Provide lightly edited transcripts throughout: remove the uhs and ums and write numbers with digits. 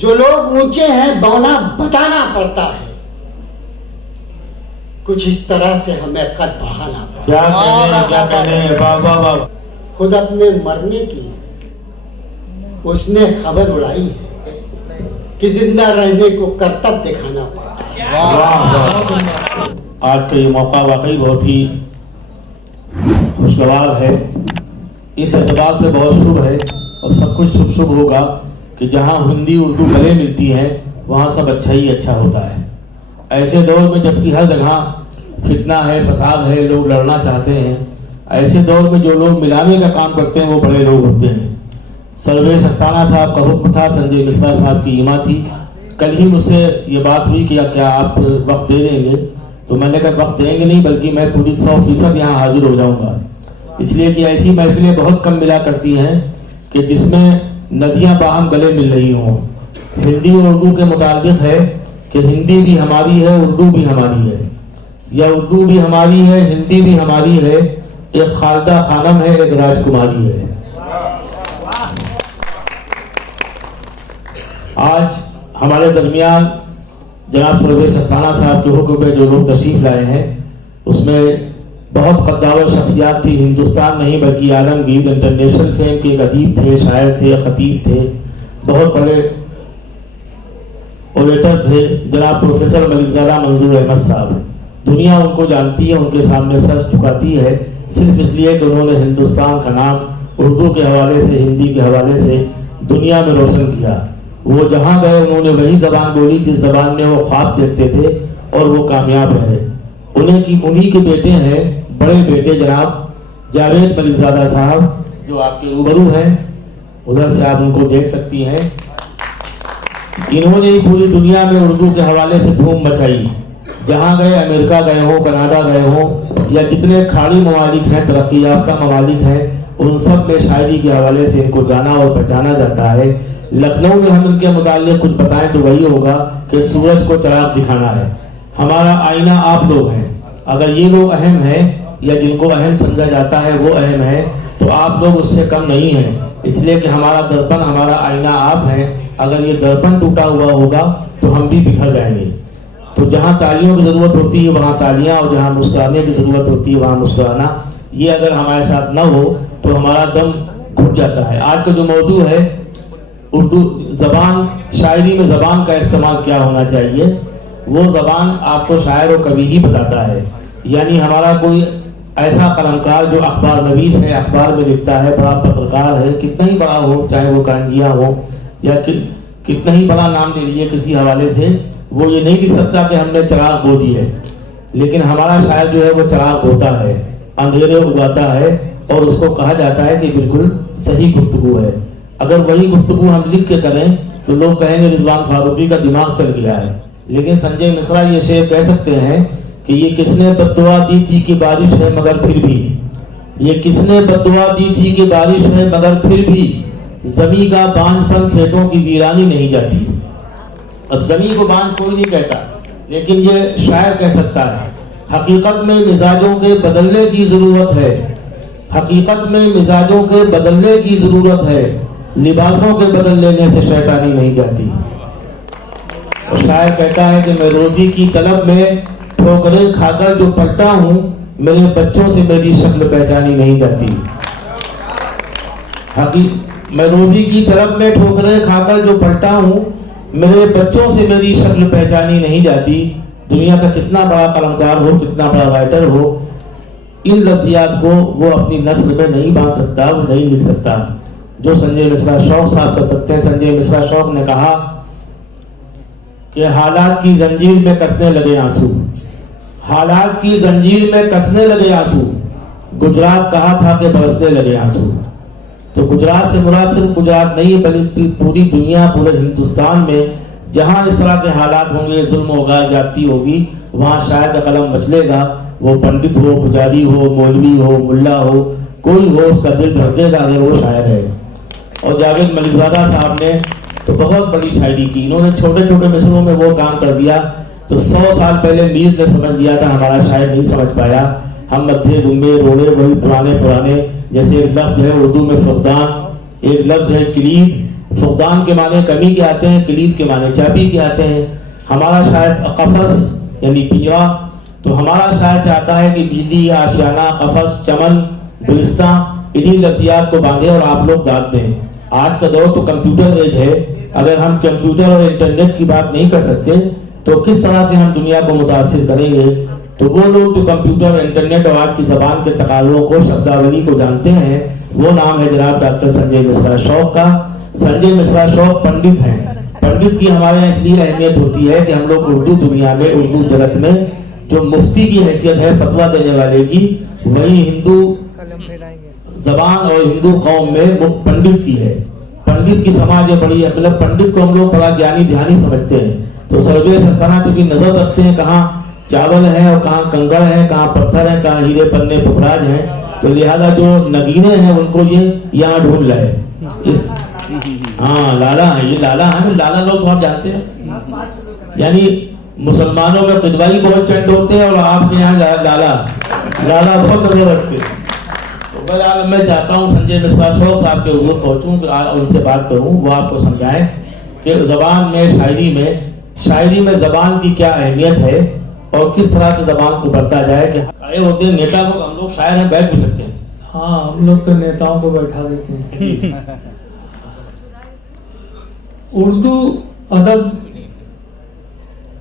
जो लोग ऊंचे हैं बौना बताना पड़ता है, कुछ इस तरह से हमें कद बढ़ाना पड़ता है। क्या कहने वाह वाह वाह। खुद अपने मरने की उसने खबर उड़ाई है कि जिंदा रहने को कर्तव्य दिखाना पड़ता है। वाह वाह। आज का ये मौका वाकई बहुत ही खुशगवार है, इस एतबार से बहुत शुभ है और सब कुछ शुभ शुभ होगा कि जहाँ हिंदी उर्दू गले मिलती है वहाँ सब अच्छा ही अच्छा होता है। ऐसे दौर में जबकि हर जगह फितना है, फसाद है, लोग लड़ना चाहते हैं, ऐसे दौर में जो लोग मिलाने का काम करते हैं वो बड़े लोग होते हैं। सर्वेश अस्थाना साहब का हुक्म था, संजय मिश्रा साहब की ईमा थी। कल ही मुझसे ये बात हुई कि क्या आप वक्त दे देंगे, तो मैंने कहा वक्त देंगे नहीं बल्कि मैं पूरी 100% यहाँ हाजिर हो जाऊँगा, इसलिए कि ऐसी महफिलें बहुत कम मिला करती हैं कि जिसमें नदियाँ बाहम गले मिल रही हों। हिंदी और उर्दू के मुताबिक है कि हिंदी भी हमारी है, उर्दू भी हमारी है, या उर्दू भी हमारी है, हिंदी भी हमारी है। एक खालदा खानम है, एक राजकुमारी है। आज हमारे दरमियान जनाब सर्वेश अस्थाना साहब के हुक्म पे जो लोग तशरीफ लाए हैं उसमें बहुत कद्दावर शख्सियात थी, हिंदुस्तान नहीं बल्कि आलमगीर इंटरनेशनल फेम के एक अदीब थे, शायर थे, खतीब थे, बहुत बड़े ओरेटर थे जनाब प्रोफेसर मलिकज़ादा मंजूर अहमद साहब। दुनिया उनको जानती है, उनके सामने सर झुकाती है सिर्फ इसलिए कि उन्होंने हिंदुस्तान का नाम उर्दू के हवाले से, हिंदी के हवाले से दुनिया में रोशन किया। वो जहाँ गए उन्होंने वही ज़बान बोली जिस ज़बान में वो ख्वाब देखते थे और वो कामयाब रहे। उन्हीं के बेटे हैं, बड़े बेटे जनाब जावेद मलिकज़ादा साहब जो आपके रूबरू हैं, उधर से आप उनको देख सकती हैं। इन्होंने ही पूरी दुनिया में उर्दू के हवाले से धूम मचाई। जहाँ गए, अमेरिका गए हो, कनाडा गए हो, या जितने खाड़ी ममालिक हैं, तरक्की याफ्ता ममालिक हैं, उन सब में शायरी के हवाले से इनको जाना और पहचाना जाता है। लखनऊ में हम इनके मुताल्लिक़ कुछ बताएं तो वही होगा कि सूरज को चराग दिखाना है। हमारा आईना आप लोग हैं। अगर ये लोग अहम हैं या जिनको अहम समझा जाता है वो अहम है, तो आप लोग उससे कम नहीं हैं, इसलिए कि हमारा दर्पण, हमारा आईना आप हैं। अगर ये दर्पण टूटा हुआ होगा तो हम भी बिखर जाएंगे। तो जहाँ तालियों की ज़रूरत होती है वहाँ तालियाँ, और जहाँ मुस्कुराने की ज़रूरत होती है वहाँ मुस्कुराना। ये अगर हमारे साथ न हो तो हमारा दम घुट जाता है। आज का जो मौजू है उर्दू ज़बान, शायरी में ज़बान का इस्तेमाल क्या होना चाहिए, वो ज़बान आपको शायर और कवि ही बताता है। यानी हमारा कोई ऐसा कलमकार जो अखबार नवीस है, अखबार में लिखता है, बड़ा पत्रकार है, कितना ही बड़ा हो, चाहे वो कांजिया हो या कितना ही बड़ा नाम ले लीजिए किसी हवाले से, वो ये नहीं लिख सकता कि हमने चिराग बो दी है। लेकिन हमारा शायर जो है वो चिराग बोता है, अंधेरे उगाता है, और उसको कहा जाता है कि बिल्कुल सही गुफ्तगू है। अगर वही गुफ्तगू हम लिख के करें तो लोग कहेंगे रिजवान फारूकी का दिमाग चल गया है। लेकिन संजय मिश्रा ये शेर कह सकते हैं कि ये किसने बद्दुआ दी थी कि बारिश है मगर फिर भी, ये किसने बद्दुआ दी थी कि बारिश है मगर फिर भी, जमी का बांझपन खेतों की वीरानी नहीं जाती। अब जमी को बांझ कोई नहीं कहता, लेकिन ये शायर कह सकता है। हकीकत में मिजाजों के बदलने की जरूरत है, हकीकत में मिजाजों के बदलने की जरूरत है, लिबासों के बदल लेने से शैतानी नहीं जाती। और शायर कहता है कि मैं रोजी की तलब में ठोकरें खाकर जो पलटा हूँ, मेरे बच्चों से मेरी शक्ल पहचानी नहीं जाती। मैं रोजी की तलब में ठोकरें खाकर जो पलटा हूँ, मेरे बच्चों से मेरी शक्ल पहचानी नहीं जाती। दुनिया का कितना बड़ा कलमकार हो, कितना बड़ा राइटर हो, इन लफ्जियात को वो अपनी नस्ल में नहीं बांध सकता, वो नहीं लिख सकता जो संजय मिश्रा शौक साहब कर सकते हैं। संजय मिश्रा शौक ने कहा कि हालात की जंजीर में कसने लगे आंसू, हालात की जंजीर में कसने लगे आंसू, गुजरात कहा था कि बरसने लगे आंसू। तो गुजरात से मुराद सिर्फ गुजरात नहीं है बल्कि पूरी दुनिया, पूरे हिंदुस्तान में जहाँ इस तरह के हालात होंगे, जुल्म होगा, ज्यादती होगी, वहाँ शायर का कलम मचलेगा। वो पंडित हो, पुजारी हो, मौलवी हो, मुल्ला हो, कोई हो, उसका दिल धड़केगा अगर वो शायर है। और जावेद मलिकज़ादा साहब ने तो बहुत बड़ी शायरी की। इन्होंने छोटे छोटे मिसरों में वो काम कर दिया तो 100 साल पहले मीर ने समझ लिया था, हमारा शायर नहीं समझ पाया। हम मध्य गुम्बे रोड़े वही पुराने पुराने, जैसे एक लफ्ज है उर्दू में फुकदान, एक लफ्ज है किलीद, फुकदान के माने कमी के आते हैं, किलीद के माने चाबी के आते हैं। हमारा शायद कफस यानी पिंजरा, तो हमारा शायद चाहता है कि बिजली, आशियाना, कफस, चमन, गुलिस्तां इन्हीं लफ्ज़ियात को बांधे और आप लोग दाद दें। आज का दौर तो कंप्यूटर एज है, अगर हम कंप्यूटर और इंटरनेट की बात नहीं कर सकते तो किस तरह से हम दुनिया को मुतासिर करेंगे। तो वो लोग जो कंप्यूटर, इंटरनेट और आज की ज़बान के तकाज़ों को, शब्दावली को जानते हैं, वो नाम है जनाब डॉक्टर संजय मिश्रा शौक़ का। संजय मिश्रा शौक़ पंडित हैं। पंडित की हमारे यहाँ इसलिए अहमियत होती है कि हम लोग उर्दू दुनिया में, उर्दू जगत में जो मुफ्ती की हैसियत है फतवा देने वाले की, वही हिंदू जबान और हिंदू कौम में पंडित की है। पंडित की समाज है बड़ी, मतलब पंडित को हम लोग बड़ा ज्ञानी ध्यानी समझते हैं। तो सर्वे सस्ताना चूंकि नजर रखते हैं कहाँ चावल है और कहाँ कंकड़ है, कहाँ पत्थर है, कहाँ हीरे पन्ने पुखराज हैं, तो लिहाजा जो नगीने हैं उनको ये यहाँ ढूंढ लाए। इस हाँ लाला है, ये लाला है। लाला लोग तो आप जानते हैं, यानी मुसलमानों में किदवाई बहुत चंड होते हैं और आपके यहाँ लाला बहुत नजर रखते हैं। तो बहरहाल मैं चाहता हूँ संजय मिश्रा शौक़ साहब के हुजूर पहुँचूँ, उनसे बात करूँ, वो आपको समझाएं कि ज़बान में, शायरी में ज़बान की क्या अहमियत है और किस तरह से ज़बान को बढ़ता जाए। कि आए होते हैं नेता लोग, हम लोग शायर हैं, बैठ भी सकते हैं। हाँ, हम लोग तो नेताओं को बैठा देते हैं। उर्दू अदब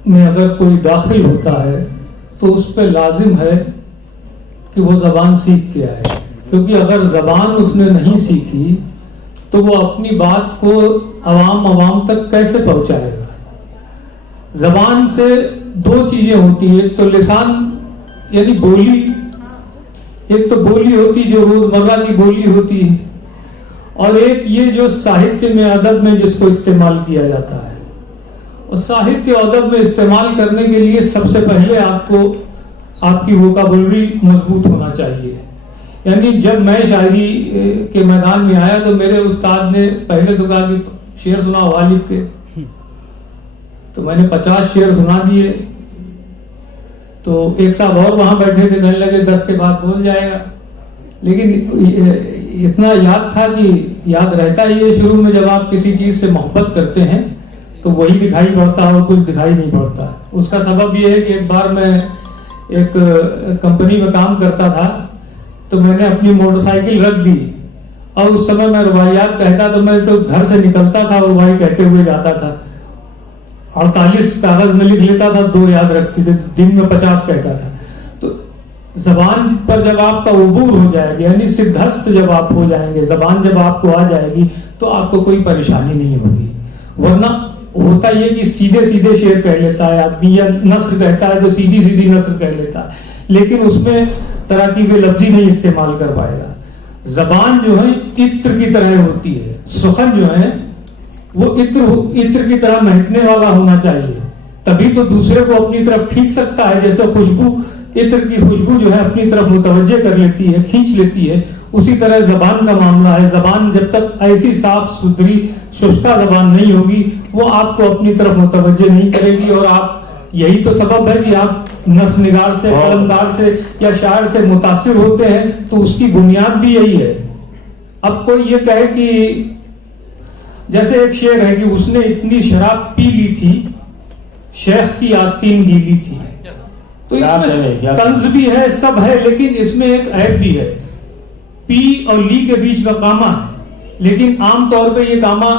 में अगर कोई दाखिल होता है तो उस पर लाजिम है कि वो ज़बान सीख के आए, क्योंकि अगर ज़बान उसने नहीं सीखी तो वो अपनी बात को अवाम तक कैसे पहुंचाएगा। ज़बान से दो चीज़ें होती है, एक तो लिसान यानी बोली, एक तो बोली होती जो रोज़मर्रा की बोली होती है, और एक ये जो साहित्य में, अदब में जिसको इस्तेमाल किया जाता है। और साहित्य अदब में इस्तेमाल करने के लिए सबसे पहले आपको आपकी वोकाबुलरी मजबूत होना चाहिए। यानी जब मैं शायरी के मैदान में आया तो मेरे उस्ताद ने पहले तो कहा कि शेर सुना गालिब के, तो मैंने 50 शेर सुना दिए। तो एक साहब और वहां बैठे थे, कहने लगे 10 के बाद बोल जाएगा। लेकिन इतना याद था कि याद रहता ही है शुरू में, जब आप किसी चीज से मोहब्बत करते हैं तो वही दिखाई पड़ता है और कुछ दिखाई नहीं पड़ता। उसका सबब ये है कि एक बार मैं एक कंपनी में काम करता था, तो मैंने अपनी मोटरसाइकिल रख दी और उस समय मैं रुबाइयात कहता, तो मैं तो घर से निकलता था और रुबाई कहते हुए जाता था। 48 कागज में लिख लेता था, 2 याद रखती थी, दिन में 50 कहता था। तो जबान पर जब आपका उबूर हो जाएगी, यानी सिद्धस्त जब आप हो जाएंगे, जबान जब आपको आ जाएगी, तो आपको कोई परेशानी नहीं होगी। वरना होता ये कि सीधे सीधे शेर कह लेता है आदमी, या नस्र कहता है तो सीधी सीधी नस्र कह लेता है, लेकिन उसमें तरकीब लफ्जी नहीं इस्तेमाल कर पाएगा। जबान जो है इत्र की तरह होती है, सुखन जो है वो इत्र की तरह महकने वाला होना चाहिए, तभी तो दूसरे को अपनी तरफ खींच सकता है। जैसे खुशबू, इत्र की खुशबू जो है अपनी तरफ मुतवज्जे कर लेती है, खींच लेती है, उसी तरह जबान का मामला है। जबान जब तक ऐसी साफ सुथरी शुष्का जबान नहीं होगी, वो आपको अपनी तरफ मुतवज्जे नहीं करेगी। और आप, यही तो सबब है कि आप नस्र निगार से, कलमकार से या शायर से मुतासिर होते हैं, तो उसकी बुनियाद भी यही है। अब कोई ये कहे कि जैसे एक शेर है कि उसने इतनी शराब पी ली थी, शेख की आस्तीन गीली थी, तो इसमें तंज भी है, सब है, लेकिन इसमें एक ऐब भी है। पी और ली के बीच का कामा है, लेकिन आमतौर पे ये कामा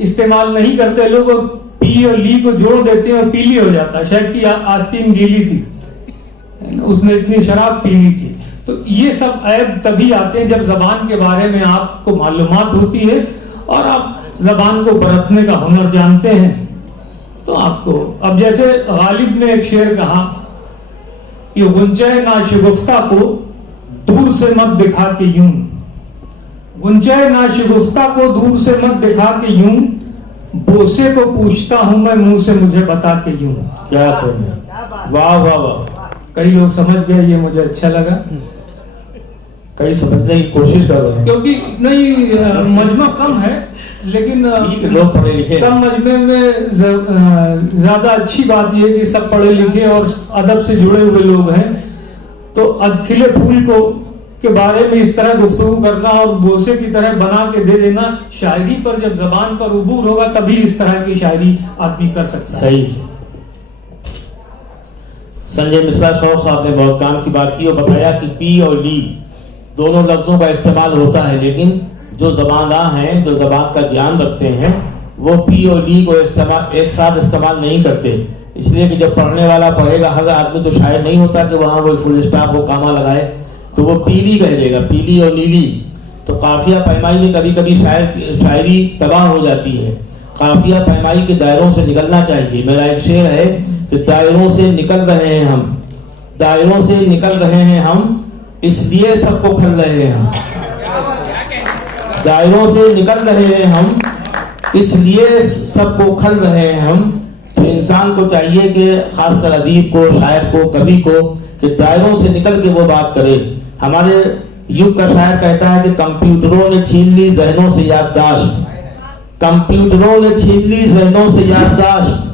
इस्तेमाल नहीं करते लोग, पी और ली को जोड़ देते हैं और पीली हो जाता है। शेख की आस्तीन गीली थी, उसने इतनी शराब पी ली थी। तो ये सब ऐब तभी आते हैं जब जबान के बारे में आपको मालूमात होती है और आप जबान को बरतने का हुनर जानते हैं। तो आपको, अब जैसे गालिब ने एक शेर कहा कि गुंचे ना शिगुफ्ता को दूर से मत दिखा के यूं, गुंचे ना शिगुफ्ता को दूर से मत दिखा के यूं, बोसे को पूछता हूं मैं मुंह से मुझे बता के यूं। क्या कहना, वाह वाह वाह। कई लोग समझ गए, ये मुझे अच्छा लगा। कई समझने की कोशिश कर रहे हैं, क्योंकि नहीं मजमा कम है, लेकिन लोग पढ़े लिखे, कम मजमे में ज्यादा अच्छी बात यह कि सब पढ़े लिखे और अदब से जुड़े हुए लोग हैं। तो अदखिले फूल को के बारे में इस तरह गुफ्तगू करना और बोसे की तरह बना के दे देना, शायरी पर जब जबान पर उबूर होगा तभी इस तरह की शायरी आदमी कर सकता है। सही से संजय मिश्रा शौक साहब ने बहुत काम की बात की और बताया कि पी और ली दोनों लफ्जों का इस्तेमाल होता है, लेकिन जो ज़बानदां हैं, जो ज़बान का ज्ञान रखते हैं, वो पी और ली को एक साथ इस्तेमाल नहीं करते। इसलिए कि जब पढ़ने वाला पढ़ेगा, हर आदमी तो शायर नहीं होता कि वहाँ वो फुल स्टॉप वो कामा लगाए, तो वो पीली कह देगा, पीली और नीली। तो काफिया पैमाई में कभी कभी शायरी तबाह हो जाती है। काफिया पैमाई के दायरों से निकलना चाहिए। मेरा एक शेर है कि दायरों से निकल रहे हैं हम, दायरों से निकल रहे हैं हम, इसलिए सबको खल रहे हैं हम। दायरों से निकल रहे हैं हम, इसलिए सबको खल रहे हैं हम। तो इंसान को चाहिए कि खासकर अदीब को, शायर को, कवि को, कि दायरों से निकल के वो बात करे। हमारे युग का शायर कहता है कि कंप्यूटरों ने छीन ली जहनों से याददाश्त, कंप्यूटरों ने छीन ली जहनों से याददाश्त,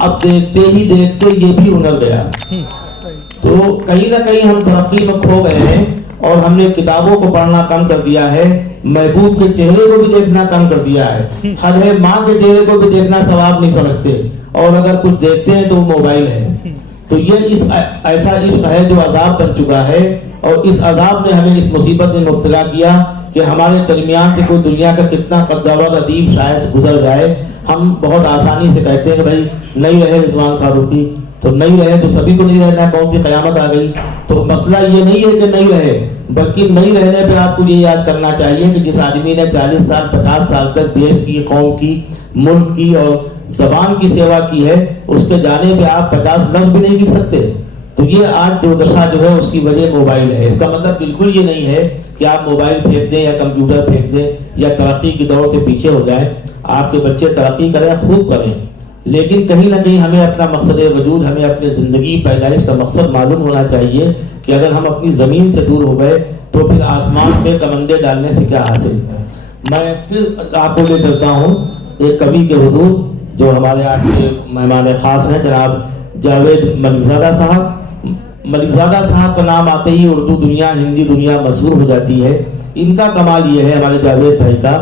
अब देखते ही देखते ये भी हुनर गया। तो कहीं ना कहीं हम तरक्की में खो गए हैं और हमने किताबों को पढ़ना कम कर दिया है, महबूब के चेहरे को भी देखना कम कर दिया है। हद है, माँ के चेहरे को भी देखना सवाब नहीं समझते, और अगर कुछ देखते हैं तो मोबाइल है। तो ये ऐसा इश्क है जो अजाब बन चुका है, और इस अजाब ने हमें इस मुसीबत में मुब्तला किया कि हमारे दरमियान से कोई दुनिया का कितना कद्दावर अदीब शायद गुजर जाए। हम बहुत आसानी से कहते हैं कि भाई नहीं रहे रिजवान फारूकी, तो नहीं रहे तो सभी को नहीं रहना, कौन सी कयामत आ गई। तो मसला ये नहीं है कि नहीं रहे, बल्कि नहीं रहने पे आपको ये याद करना चाहिए कि जिस आदमी ने 40 साल 50 साल तक देश की, कौम की, मुल्क की और जबान की सेवा की है, उसके जाने पे आप 50 लफ्ज भी नहीं लिख सकते। तो ये आज दुर्दशा जो है उसकी वजह मोबाइल है। इसका मतलब बिल्कुल ये नहीं है कि आप मोबाइल फेंक दें या कंप्यूटर फेंक दें या तरक्की की दौड़ से पीछे हो जाएं। आपके बच्चे तरक्की करें, खूब करें, लेकिन कहीं ना कहीं हमें अपना मकसद वजूद, हमें अपनी ज़िंदगी पैदाइश का मकसद मालूम होना चाहिए कि अगर हम अपनी ज़मीन से दूर हो गए तो फिर आसमान में कमंदे डालने से क्या हासिल है। मैं फिर आपको ले चलता हूँ एक कवि के हुजूर जो हमारे आज के मेहमान ख़ास हैं, जनाब जावेद मलिकज़ादा साहब। मलिकज़ादा साहब का नाम आते ही उर्दू दुनिया, हिंदी दुनिया मशहूर हो जाती है। इनका कमाल ये है हमारे जावेद भाई का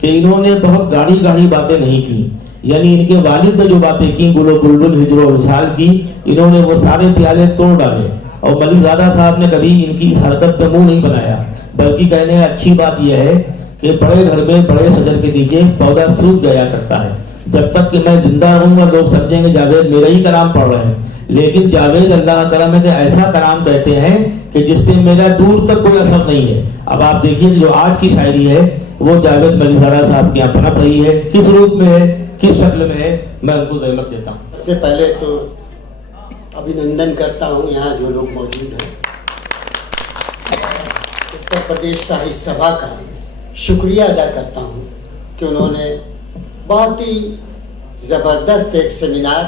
कि इन्होंने बहुत गाढ़ी गाढ़ी बातें नहीं की, यानी इनके वालिद ने जो बातें की, गुलो बुलबुल हिजरो विसाल की, इन्होंने वो सारे प्याले तोड़ डाले। और मलिकज़ादा साहब ने कभी इनकी इस हरकत पे मुंह नहीं बनाया, बल्कि कहने अच्छी बात यह है कि बड़े घर में बड़े सजर के नीचे पौधा सूख गया करता है। जब तक कि मैं जिंदा रहूंगा लोग समझेंगे जावेद मेरा ही कलाम पढ़ रहे हैं, लेकिन जावेद अल्लाह करम है कि ऐसा कलाम कहते हैं कि जिसपे मेरा दूर तक कोई असर नहीं है। अब आप देखिए जो आज की शायरी है वो जावेद मलिकज़ादा साहब की यहाँ पनप रही है, किस रूप में है, किस शक्ल में है, मैं उनको ज़हमत देता हूँ। सबसे पहले तो अभिनंदन करता हूँ यहाँ जो लोग मौजूद हैं। उत्तर प्रदेश साहित्य सभा का शुक्रिया अदा करता हूँ कि उन्होंने बहुत ही ज़बरदस्त एक सेमिनार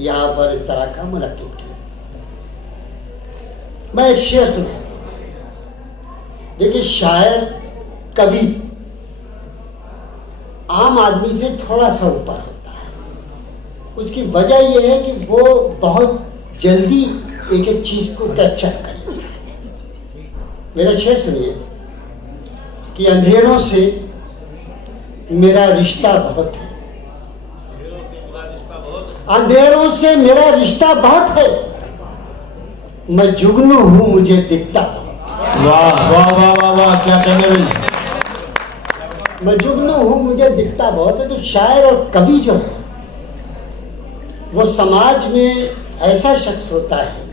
यहाँ पर इस तरह का मुनक्किद किया। मैं एक शेर सुनाता हूँ। देखिए, शायर कवि आम आदमी से थोड़ा सा ऊपर होता है। उसकी वजह यह है कि वो बहुत जल्दी एक एक चीज को कैप्चर कर लेता है। मेरा शेर सुनिए कि अंधेरों से मेरा रिश्ता बहुत है, अंधेरों से मेरा रिश्ता बहुत है, मैं जुगनू हूं मुझे दिखता बहुत। वाह वाह वाह वाह वाह, क्या कहने भाई। मैं जुगनू हूं मुझे दिखता बहुत है। तो शायर और कवि जो है वो समाज में ऐसा शख्स होता है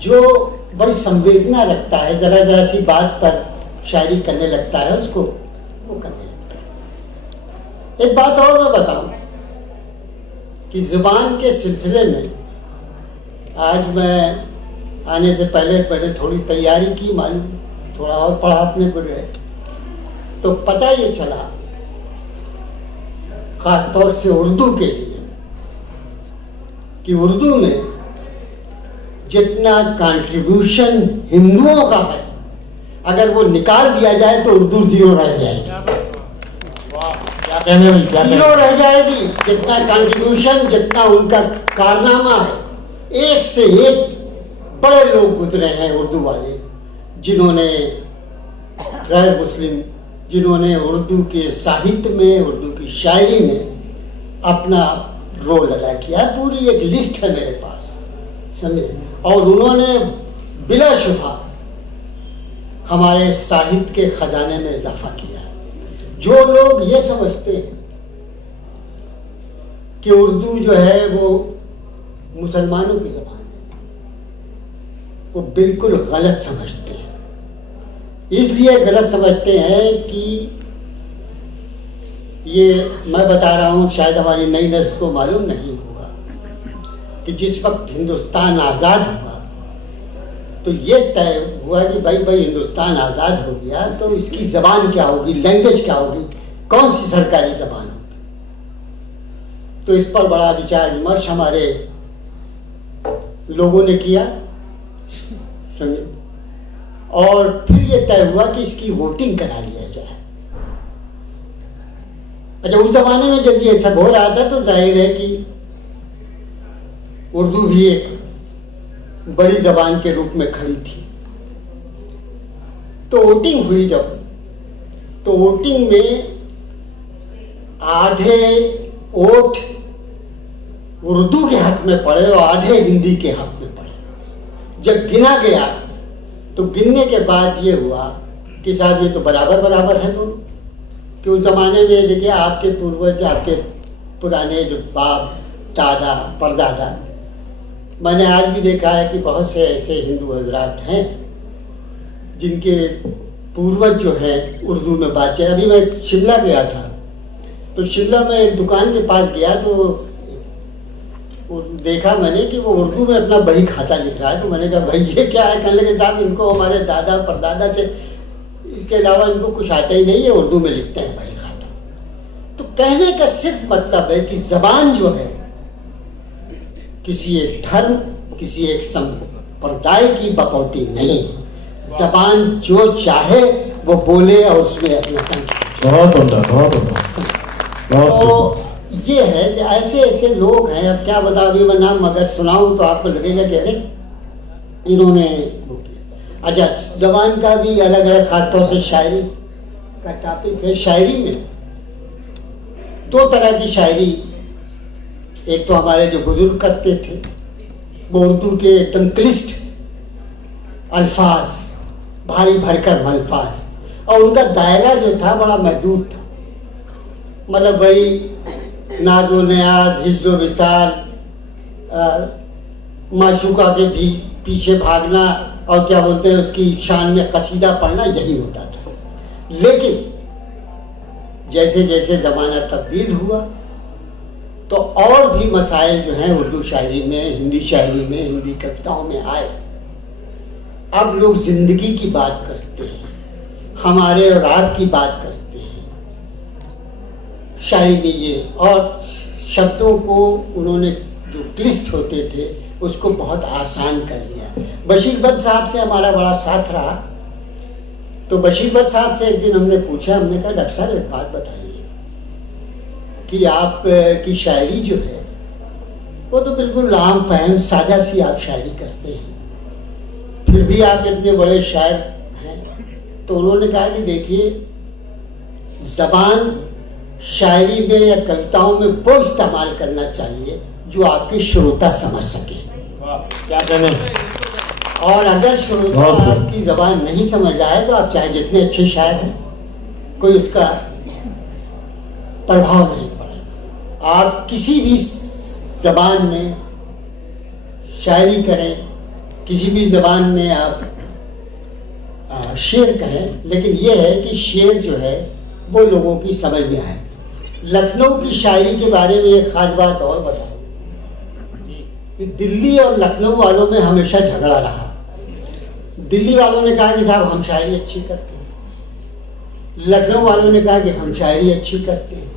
जो बड़ी संवेदना रखता है, जरा जरा सी बात पर शायरी करने लगता है, उसको वो करने लगता है। एक बात और मैं बताऊं कि जुबान के सिलसिले में आज मैं आने से पहले थोड़ी तैयारी की, मालूम थोड़ा और पढ़ा अपने गुरु है, तो पता ये चला खास तौर से उर्दू के लिए कि उर्दू में जितना कंट्रीब्यूशन हिंदुओं का है, अगर वो निकाल दिया जाए तो उर्दू जीरो रह जाएगी। जीरो रह जाएगी। जितना कंट्रीब्यूशन, जितना उनका कारनामा है, एक से एक बड़े लोग गुजरे हैं उर्दू वाले, जिन्होंने गैर मुस्लिम, जिन्होंने उर्दू के साहित्य में, उर्दू की शायरी में अपना रोल अदा किया है। पूरी एक लिस्ट है मेरे पास, समझे। और उन्होंने बिलाशुबा हमारे साहित्य के खजाने में इजाफा किया है। जो लोग ये समझते हैं कि उर्दू जो है वो मुसलमानों की ज़बान है, वो बिल्कुल गलत समझते हैं। इसलिए गलत समझते हैं कि ये मैं बता रहा हूँ, शायद हमारी नई नस्ल को मालूम नहीं होगा कि जिस वक्त हिंदुस्तान आज़ाद हुआ तो ये तय हुआ कि भाई हिंदुस्तान आज़ाद हो गया तो इसकी ज़बान क्या होगी, लैंग्वेज क्या होगी, कौन सी सरकारी ज़बान होगी। तो इस पर बड़ा विचार विमर्श हमारे लोगों ने किया, समझे। और फिर ये तय हुआ कि इसकी वोटिंग करा लिया जाए। अच्छा, उस जमाने में जब ये सब हो रहा था तो जाहिर है कि उर्दू भी एक बड़ी जबान के रूप में खड़ी थी। तो वोटिंग हुई जब, तो वोटिंग में आधे वोट उर्दू के हक में पड़े और आधे हिंदी के हक में पड़े। जब गिना गया तो गिनने के बाद ये हुआ कि साहब ये तो बराबर बराबर है दोनों। कि उस जमाने में देखिए आपके पूर्वज, आपके पुराने जो बाप दादा परदादा, मैंने आज भी देखा है कि बहुत से ऐसे हिंदू हजरात हैं जिनके पूर्वज जो है उर्दू में बातचीत। अभी मैं शिमला गया था तो शिमला में एक दुकान के पास गया तो देखा मैंने कि वो उर्दू में अपना बही खाता लिख रहा है। तो मैंने कहा भाई ये क्या है? कहने लगे साहब इनको हमारे दादा परदादा से इसके अलावा इनको कुछ आता ही नहीं है, उर्दू में लिखते हैं बही खाता। तो कहने का सिर्फ मतलब है कि जबान जो है किसी एक धर्म, किसी एक संप्रदाय की बकौती नहीं है। जबान जो चाहे वो बोले और उसमें अपना तो ये है कि ऐसे ऐसे लोग हैं। अब क्या बताओ, अभी मैं नाम अगर सुनाऊं तो आपको लगेगा कि अरे इन्होंने वो किया। अच्छा, जबान का भी अलग अलग, खासतौर से शायरी का टॉपिक है। शायरी में दो तरह की शायरी, एक तो हमारे जो बुजुर्ग करते थे वो उर्दू के एकदम क्लिष्ट अल्फाज, भारी भरकम अल्फाज, और उनका दायरा जो था बड़ा महदूद था। मतलब वही नाज़ो नियाज, हिज्जो विसाल, माशूका के भी पीछे भागना और क्या बोलते हैं उसकी शान में कसीदा पढ़ना, यही होता था। लेकिन जैसे जैसे ज़माना तब्दील हुआ तो और भी मसाइल जो हैं उर्दू शायरी में, हिंदी शायरी में, हिंदी कविताओं में आए। अब लोग जिंदगी की बात करते हैं, हमारे और आपकी बात करते हैं शायरी में ये, और शब्दों को उन्होंने जो क्लिष्ट होते थे उसको बहुत आसान कर लिया। बशीर बट साहब से हमारा बड़ा साथ रहा। तो बशीर बट साहब से एक दिन हमने पूछा, हमने कहा डॉक्टर साहब एक बात बताइए कि आप की शायरी जो है वो तो बिल्कुल आम फहम सादा सी आप शायरी करते हैं, फिर भी आप इतने बड़े शायर हैं। तो उन्होंने कहा कि देखिए, जबान शायरी में या कविताओं में वो इस्तेमाल करना चाहिए जो आपके श्रोता समझ सके। क्या कहने? और अगर श्रोता आपकी जबान नहीं समझ आए तो आप चाहे जितने अच्छे शायर हैं, कोई उसका प्रभाव नहीं पड़ेगा। आप किसी भी जबान में शायरी करें, किसी भी जबान में आप शेर कहें, लेकिन यह है कि शेर जो है वो लोगों की समझ में आए। लखनऊ की शायरी के बारे में एक खास बात और बताऊं कि दिल्ली और लखनऊ वालों में हमेशा झगड़ा रहा। दिल्ली वालों ने कहा कि साहब हम शायरी अच्छी करते हैं, लखनऊ वालों ने कहा कि हम शायरी अच्छी करते हैं,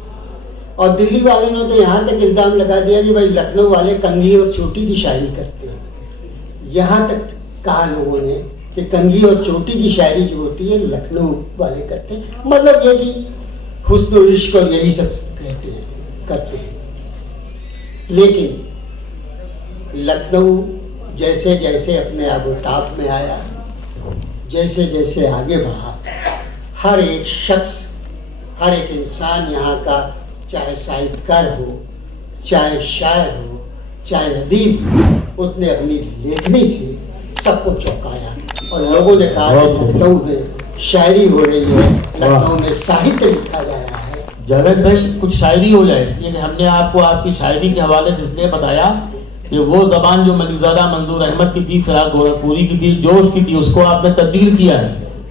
और दिल्ली वालों ने तो यहाँ तक इल्ज़ाम लगा दिया कि भाई लखनऊ वाले कंघी और चोटी की शायरी करते हैं। यहाँ तक कहा लोगों ने कि कंघी और चोटी की शायरी जो होती है लखनऊ वाले करते हैं। मतलब ये कि हुस्न और इश्क और यही सब कहते हैं, करते हैं। लेकिन लखनऊ जैसे जैसे अपने आगोताप में आया, जैसे जैसे आगे बढ़ा, हर एक शख्स, हर एक इंसान यहाँ का, चाहे साहित्यकार हो, चाहे शायर हो, चाहे अदीब हो, उसने अपनी लेखनी से सबको चौंकाया। और लोगों ने कहा कि लखनऊ में शायरी हो रही है, लखनऊ में साहित्य लिखा जा रहा है। जावेद भाई, कुछ शायरी हो जाए, इसलिए कि हमने आपको आपकी शायरी के हवाले से इसलिए बताया कि वो ज़बान जो मलिकज़ादा मंजूर अहमद की थी, फिराक गोरखपुरी की थी, जोश की थी, उसको आपने तब्दील किया है।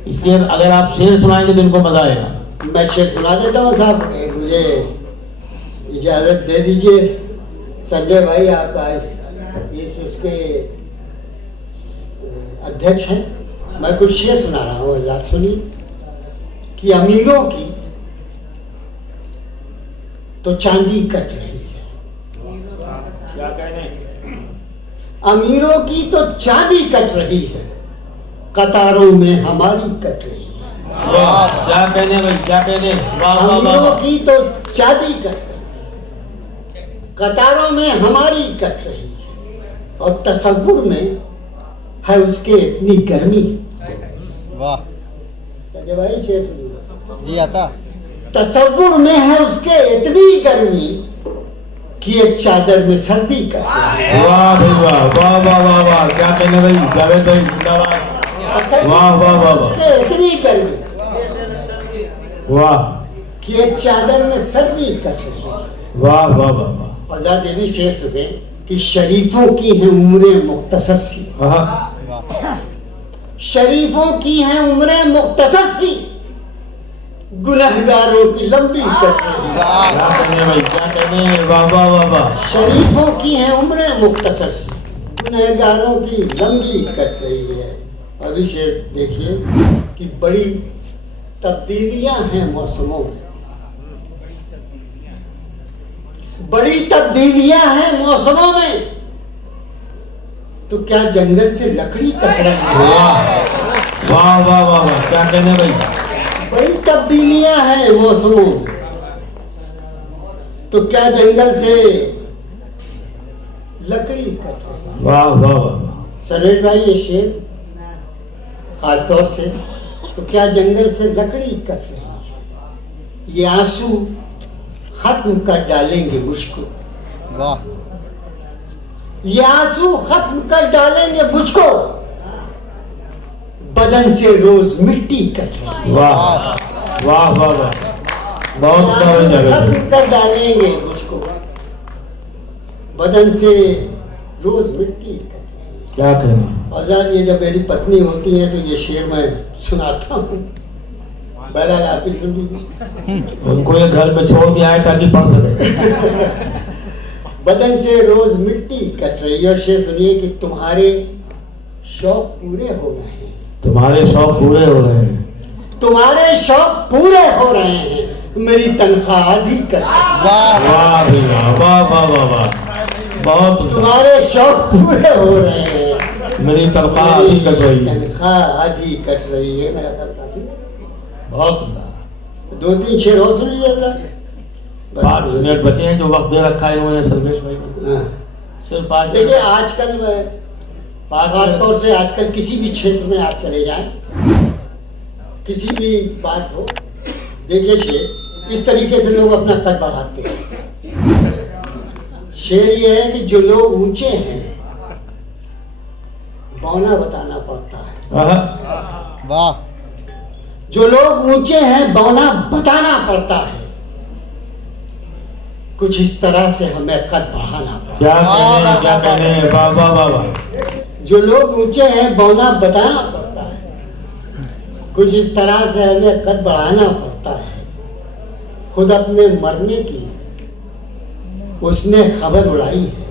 इसलिए अगर आप शेर सुनाएंगे तो इनको मजा आएगा। मैं शेर सुना देता हूँ साहब, मुझे इजाज़त दे दीजिए। संजय भाई आपका इस उसके अध्यक्ष हैं। मैं कुछ शेर सुना रहा हूँ, रात सुनिए। कि अमीरों की तो चांदी कट रही है, क्या कहने? अमीरों की तो चांदी कट रही है, कतारों में हमारी कट रही है। वाह, क्या कहने भाई, क्या कहने? वाह वाह वाह अमीरों वाह। की तो चांदी कट रही है, कतारों में हमारी कट रही है, और तसव्वुर में है उसके इतनी गर्मी। वाह संजय भाई शेर सुनिए। जी आता। तसव्वुर में है उसके इतनी गर्मी कि एक चादर में सर्दी कट रही है। वाह भाई वाह, वाह वाह वाह वाह, क्या कहने भाई, जावेद भाई जिंदाबाद। तसव्वुर वाह वाह वाह वाह, उसके इतनी गर्मी वाह कि एक चादर में सर्दी कट रही है। वाह वाह वाह वाह। और ज़रा ये भी शेर सुने कि शरीफों की है उम्रें मुख्तसर सी, हाँ, शरीफों की है उम्रें मुख्तसर सी, गुनहगारों की लंबी कट रही है। क्या कहने भाई, क्या कहने? वाह वाह वाह वाह। शरीफों की है उम्रें मुख्तसर सी, गुनहगारों की लंबी कट रही है। अभी शेर देखिए कि बड़ी तब्दीलियां हैं मौसमों में, बड़ी तब्दीलियां हैं मौसमों में, तो क्या जंगल से लकड़ी कट रही है? वाह वाह वाह वाह वाह, क्या कहने भाई? बड़ी तब्दीलियां हैं मौसमों में, तो क्या जंगल से लकड़ी कट रही है? वाह वाह वाह वाह। सरेश भाई ये शेर खास तौर से, तो क्या जंगल से लकड़ी कट रही है, ये आंसू खत्म कर डालेंगे मुझको, वाह ये आंसू खत्म कर डालेंगे मुझको, बदन से रोज मिट्टी कट रही है। वाह वाह वाह वाह, बहुत ये बहुत आंसू जावेद खत्म भाई। कर डालेंगे मुझको, बदन से रोज मिट्टी कट रही है। क्या कहने? और ज़रा ये जब मेरी पत्नी होती है तो ये शेर मैं सुनाता हूँ, बहरहाल आप ही सुन लीजिए। उनको ये घर में छोड़ के आए ताकि पढ़ सके। बदन से रोज मिट्टी कट रही है। और शेर सुनिए कि तुम्हारे शौक पूरे हो रहे हैं, तुम्हारे शौक पूरे हो रहे हैं, तुम्हारे शौक पूरे हो रहे हैं, मेरी तनख्वाह आधी कट रही है। वाह वाह भाई वाह, वाह वाह वाह वाह, बहुत उम्दा। तुम्हारे शौक पूरे हो रहे हैं, मेरी तनख्वाह आधी कट रही है। तनख्वाह आधी कट रही है। मेरा ख्याल काफी, बहुत उम्दा। दो तीन शेर और सुन लीजिए जरा। 5 मिनट बचे हैं जो वक्त दे रखा है इन्होंने सर्वेश भाई को। हाँ। सिर्फ 5 देखिए आजकल मैं 5 खास तौर से आजकल किसी भी क्षेत्र में आप चले जाएं, किसी भी बात हो, देखिए शेर इस तरीके से लोग अपना कद बढ़ाते हैं। शेर ये है कि जो लोग ऊंचे हैं बौना बताना पड़ता है, वाह जो लोग ऊंचे हैं बौना बताना पड़ता है। कुछ इस तरह से हमें कद बढ़ाना पड़ता क्या कहने, क्या कहने? वाह वाह वाह वाह। जो लोग ऊंचे हैं बौना बताना पड़ता है, कुछ इस तरह से हमें कद बढ़ाना पड़ता है। खुद अपने मरने की उसने खबर उड़ाई है,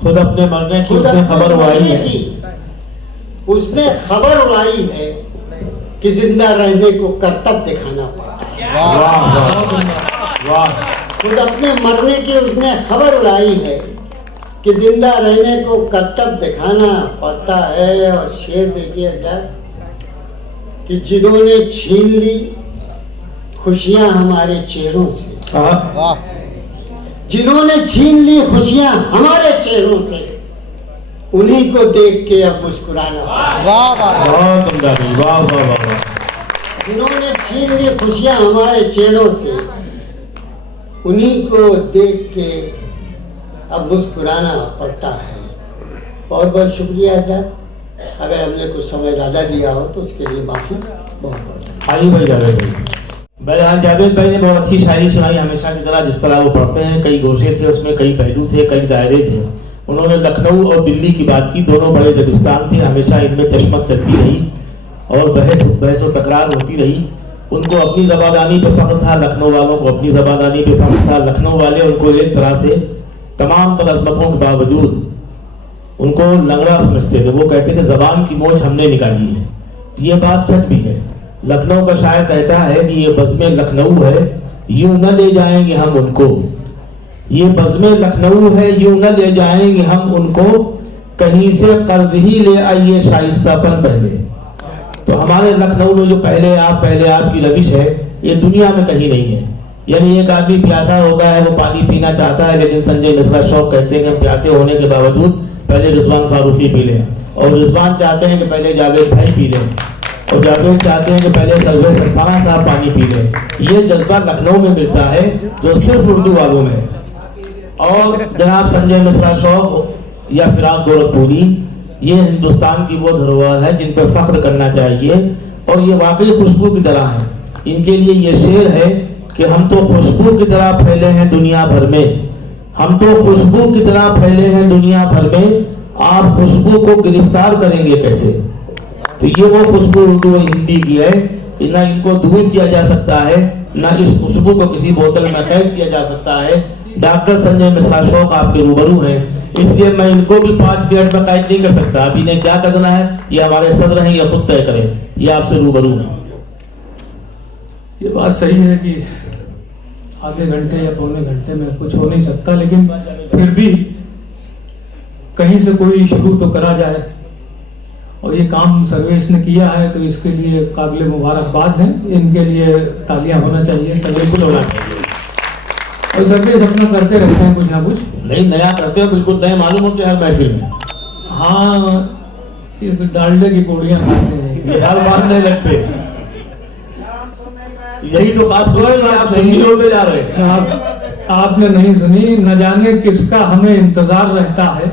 खुद अपने मरने की खुद उसने अपने खबर उड़ाई मरने है। की उसने खबर उड़ाई है कि जिंदा रहने को कर्तव्य दिखाना पड़ता है। वाह वाह वाह, खुद अपने मरने की उसने खबर उड़ाई है कि जिंदा रहने को कर्तव्य दिखाना पड़ता है। और शेर देखिए जरा कि जिन्होंने छीन ली खुशियां हमारे चेहरों से, वाह जिन्होंने छीन ली खुशियां हमारे चेहरों से, उन्हीं को देख के अब मुस्कुराना। वाह वाह बहुत उम्दा भाई, वाह वाह वाह वाह। जिन्होंने छीन ली खुशियां हमारे चेहरों से, उन्हीं को देख के अब मुस्कुराना पड़ता है। बहुत बहुत शुक्रिया आजाद, अगर हमने कुछ समय ज़्यादा लिया हो तो उसके लिए माफ़ी। बहुत बहुत आइए भाई जावेद भाई। बहरहाल जावेद भाई ने बहुत अच्छी शायरी सुनाई, हमेशा की तरह जिस तरह वो पढ़ते हैं। कई गोशे थे उसमें, कई पहलू थे, कई दायरे थे। उन्होंने लखनऊ और दिल्ली की बात की, दोनों बड़े दबिस्तान थे, हमेशा इनमें चश्मक चलती रही और बहस और तकरार होती रही। उनको अपनी ज़बादानी पे फख्र था, लखनऊ वालों को अपनी ज़बादानी पे फख्र था। लखनऊ वाले उनको एक तरह से तमाम तलज़मतों के बावजूद उनको लंगड़ा समझते थे। वो कहते थे ज़बान की मोछ हमने निकाली है। ये बात सच भी है। लखनऊ का शायर कहता है कि ये बज़्म लखनऊ है, यूं न ले जाएंगे हम उनको। ये बज़्म लखनऊ है, यूं न ले जाएंगे हम उनको, कहीं से कर्ज ही ले आइए शाइस्तापन पहले। तो हमारे लखनऊ में जो पहले आप की रविश है, ये दुनिया में कहीं नहीं है। यानी एक आदमी प्यासा होता है, वो पानी पीना चाहता है, लेकिन संजय मिश्रा शौक कहते हैं कि प्यासे होने के बावजूद पहले रिजवान फारूकी पी लें, और रिजवान चाहते हैं कि पहले जावेद भाई पी लें, और जावेद चाहते हैं कि पहले सरवेश अस्थाना साहब पानी पी लें। ये जज्बा लखनऊ में मिलता है जो सिर्फ उर्दू वालों में है। और जनाब संजय मिश्रा शौक या फिराक गोरखपुरी, ये हिंदुस्तान की वो धरोहर है जिन पर फख्र करना चाहिए, और ये वाकई खुशबू की तरह है। इनके लिए ये शेर है कि हम तो खुशबू की तरह फैले हैं दुनिया भर में, हम तो खुशबू की तरह फैले हैं दुनिया भर में, आप खुशबू को गिरफ्तार करेंगे कैसे। तो ये वो खुशबू उर्दू और हिंदी की है कि ना इनको दूर किया जा सकता है, ना इस खुशबू को किसी बोतल में कैद किया जा सकता है। डॉक्टर संजय मिश्रा शौक आपके रूबरू हैं, इसलिए मैं इनको भी 5 मिनट में कैद नहीं कर सकता। अब इन्हें क्या करना है ये हमारे सदर हैं, ये खुद तय करें, ये आपसे रूबरू हैं। ये बात सही है कि आधे घंटे या पौने घंटे में कुछ हो नहीं सकता, लेकिन फिर भी कहीं से कोई शुरू तो करा जाए, और ये काम सर्वेश ने किया है तो इसके लिए काबिल मुबारकबाद है। इनके लिए तालियां होना चाहिए, सर्वेश को होना चाहिए। और सर्वेश अपना करते रहते हैं कुछ ना कुछ, नहीं नया करते हो, बिल्कुल नए मालूम होते हैं हर महफिल में। हाँ, ये डालडे की पोड़ियां खाते हैं, हर मानने लगते हैं। यही तो खास बात है, आप सुन्नी होते जा रहे हैं। आपने नहीं सुनी, न जाने किसका हमें इंतजार रहता है,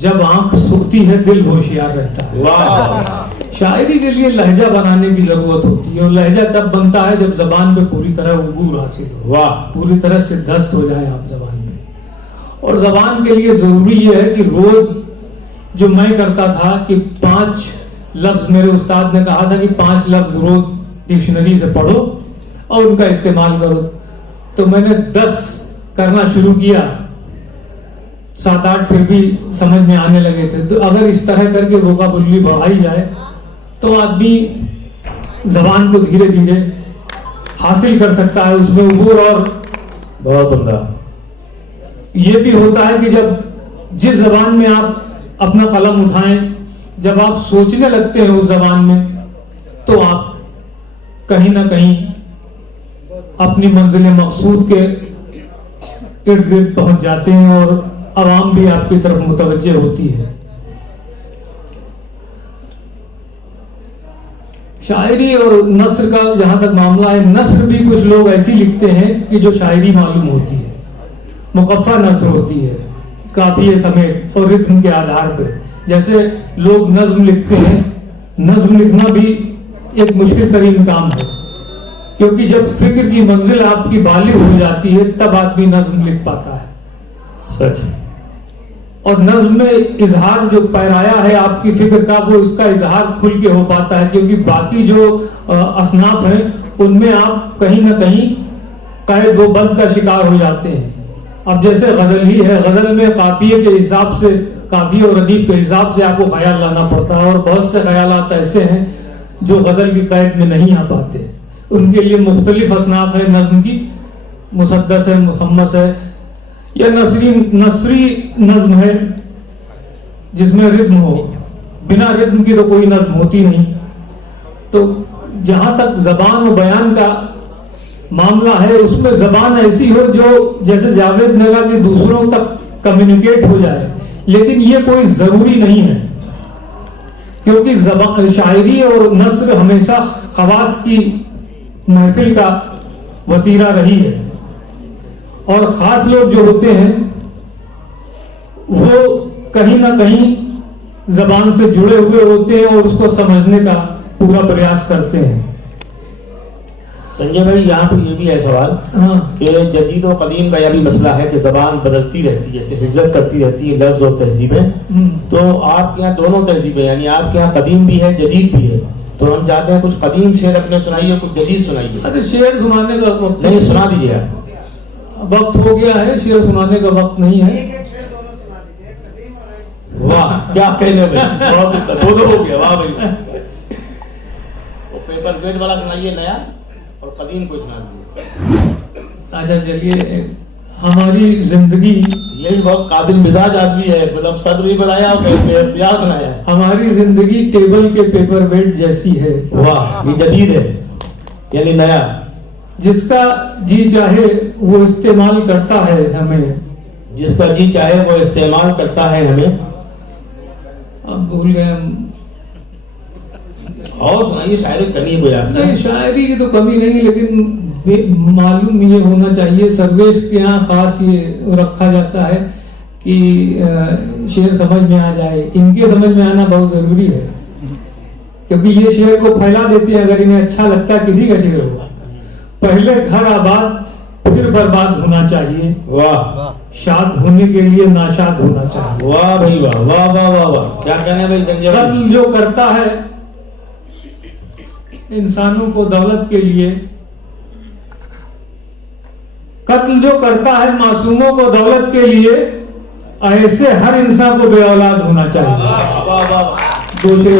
जब आंख सूखती है दिल होशियार रहता है। वाह। शायरी के लिए लहजा बनाने की जरूरत होती है, और लहजा तब बनता है जब जबान पे पूरी तरह उबूर हासिल हो, वाह, पूरी तरह सिद्धस्त हो जाए आप जबान पे। और जबान के लिए जरूरी ये है कि रोज जो मैं करता था कि 5 लफ्ज, मेरे उस्ताद ने कहा था कि 5 लफ्ज रोज डिक्शनरी से पढ़ो और उनका इस्तेमाल करो। तो मैंने 10 करना शुरू किया, 7-8 फिर भी समझ में आने लगे थे। तो अगर इस तरह करके वोकाबुलरी बढ़ाई जाए तो आदमी जबान को धीरे धीरे हासिल कर सकता है, उसमें उबूर। और बहुत उम्दा। ये भी होता है कि जब जिस जबान में आप अपना कलम उठाएं, जब आप सोचने लगते हैं उस जबान में, तो आप कहीं ना कहीं अपनी मंजिल मकसूद के इर्द गिर्द पहुंच जाते हैं, और आवाम भी आपकी तरफ मुतवज्जे होती है। शायरी और नस्र का जहां तक मामला है, नस्र भी कुछ लोग ऐसी लिखते हैं कि जो शायरी मालूम होती है, मुकफ़ा नस्र होती है काफिये समेत और रिद्म के आधार पर। जैसे लोग नज्म लिखते हैं, नज्म लिखना भी एक मुश्किल तरीन काम है, क्योंकि जब फिक्र की मंजिल आपकी बालिग हो जाती है तब आदमी नज्म लिख पाता है। सच। और नज्म में इजहार जो पैराया है आपकी फिक्र का, वो इसका इजहार खुल के हो पाता है, क्योंकि बाकी जो असनाफ हैं उनमें आप कहीं ना कहीं कैद व बंद का शिकार हो जाते हैं। अब जैसे गजल ही है, गजल में काफिये के हिसाब से, काफिये और अदीब के हिसाब से आपको ख्याल लाना पड़ता है, और बहुत से ख्यालात ऐसे हैं जो गजल की कैद में नहीं आ पाते। उनके लिए मुख्तलिफ असनाफ है नज्म की, मुसद्दस है, मुखम्मस है, या नसरी नज्म है जिसमें रिद्म हो। बिना रिद्म की तो कोई नज्म होती नहीं। तो जहां तक जबान और बयान का मामला है, उसमें जबान ऐसी हो जो, जैसे जावेद ने कहा कि दूसरों तक कम्युनिकेट हो जाए, लेकिन ये कोई जरूरी नहीं है, क्योंकि शायरी और नस्र हमेशा खवास की महफिल का वतीरा रही है, और खास लोग जो होते हैं वो कहीं ना कहीं जबान से जुड़े हुए होते हैं और उसको समझने का पूरा प्रयास करते हैं। संजय भाई, यहाँ पे ये भी है सवाल कि जदीद और कदीम का यह भी मसला है कि जबान बदलती रहती है, जैसे हिजरत करती रहती है लफ्ज और तहजीबें। तो आपके यहाँ दोनों तहजीबें, यानी आपके यहाँ कदीम भी है जदीद भी है, तो हम चाहते हैं कुछ कदीम शेर अपने सुनाइए, कुछ जदीद सुनाइए। अरे शेर सुनाने का वक्त नहीं, सुना दीजिए आप। वक्त हो गया है, शेर सुनाने का वक्त नहीं है। वाह, क्या कहने भाई, बहुत दोनों हो गया, वाह भाई। वो पेपर वेट वाला सुनाइए नया, और कदीम को सुना दीजिए। अच्छा चलिए, हमारी जिंदगी, यही बहुत काबिल मिजाज आदमी है, मतलब सदर भी बनाया और इख्तियार बनाया। हमारी जिंदगी टेबल के पेपर वेट जैसी है। वाह, ये जदीद है यानी नया। जिसका जी चाहे वो इस्तेमाल करता है हमें, जिसका जी चाहे वो इस्तेमाल करता है हमें। अब भूल गए हम। और सुनाइए, शायरी कमी कोई आपने? नहीं, शायरी की तो कमी नहीं, लेकिन मालूम ये होना चाहिए, सर्वेश के यहाँ खास ये रखा जाता है कि शेर समझ में आ जाए। इनके समझ में आना बहुत जरूरी है, क्योंकि ये शेर को फैला देते हैं। अगर इन्हें अच्छा लगता है किसी का शेर हो, पहले घर आबाद फिर बर्बाद होना चाहिए, वाह, शाद होने के लिए नाशाद होना चाहिए। वाह भाई वाह, वाह वाह वाह वाह, क्या कहना भाई संजय भाई? कत्ल जो करता है इंसानों को दौलत के लिए, कत्ल जो करता है मासूमों को दौलत के लिए, ऐसे हर इंसान को बेऔलाद होना चाहिए। वाह वाह वाह, दूसरे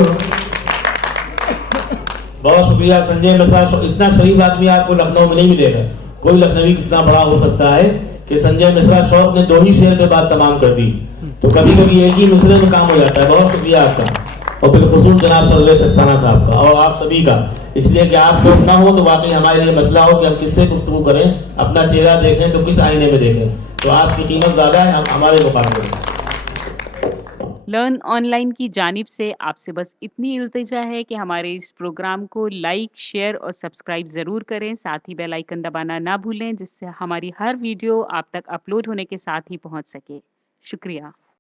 बहुत शुक्रिया संजय मिश्रा। इतना शरीफ आदमी आपको लखनऊ में नहीं मिलेगा। कोई लखनवी कितना बड़ा हो सकता है कि संजय मिश्रा शौक ने 2 ही शेर में बात तमाम कर दी, तो कभी कभी एक ही मिसरे में काम हो जाता है। बहुत शुक्रिया आपका, और बिलखुसूस जनाब सर्वेश अस्थाना साहब का, और आप सभी का। इसलिए कि आप लोग ना हो तो वाकई हमारे लिए मसला हो कि हम किससे गुफ्तगू करें, अपना चेहरा देखें तो किस आईने में देखें। तो आपकी कीमत ज़्यादा है हमारे मुकाबले में। लर्न ऑनलाइन की जानिब से आपसे बस इतनी इल्तिजा है कि हमारे इस प्रोग्राम को लाइक, शेयर और सब्सक्राइब ज़रूर करें। साथ ही बेल आइकन दबाना ना भूलें, जिससे हमारी हर वीडियो आप तक अपलोड होने के साथ ही पहुंच सके। शुक्रिया।